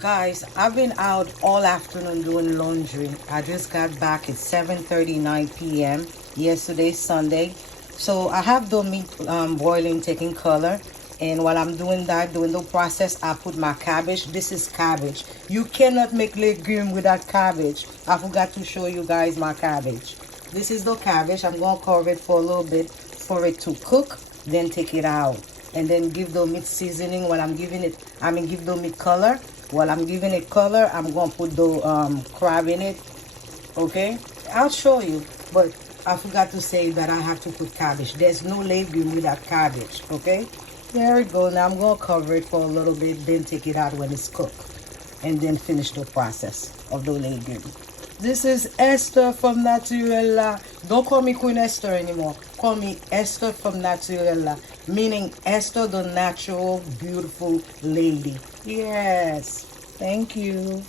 Guys, I've been out all afternoon doing laundry. I just got back at 7:39 p.m. Yesterday, Sunday. So I have the meat boiling, taking color. And while I'm doing that, doing the process, I put my cabbage. This is cabbage. You cannot make legume without cabbage. I forgot to show you guys my cabbage. This is the cabbage. I'm going to cover it for a little bit for it to cook, then take it out. And then give the meat seasoning while I'm giving it, give the meat color. While I'm giving it color, I'm going to put the crab in it. Okay? I'll show you. But I forgot to say that I have to put cabbage. There's no legume without cabbage. Okay? There we go. Now I'm going to cover it for a little bit, then take it out when it's cooked. And then finish the process of the legume. This is Esther from Naturella. Don't call me Queen Esther anymore. Call me Esther from Naturella. Meaning Esther, the natural, beautiful lady. Yes. Thank you.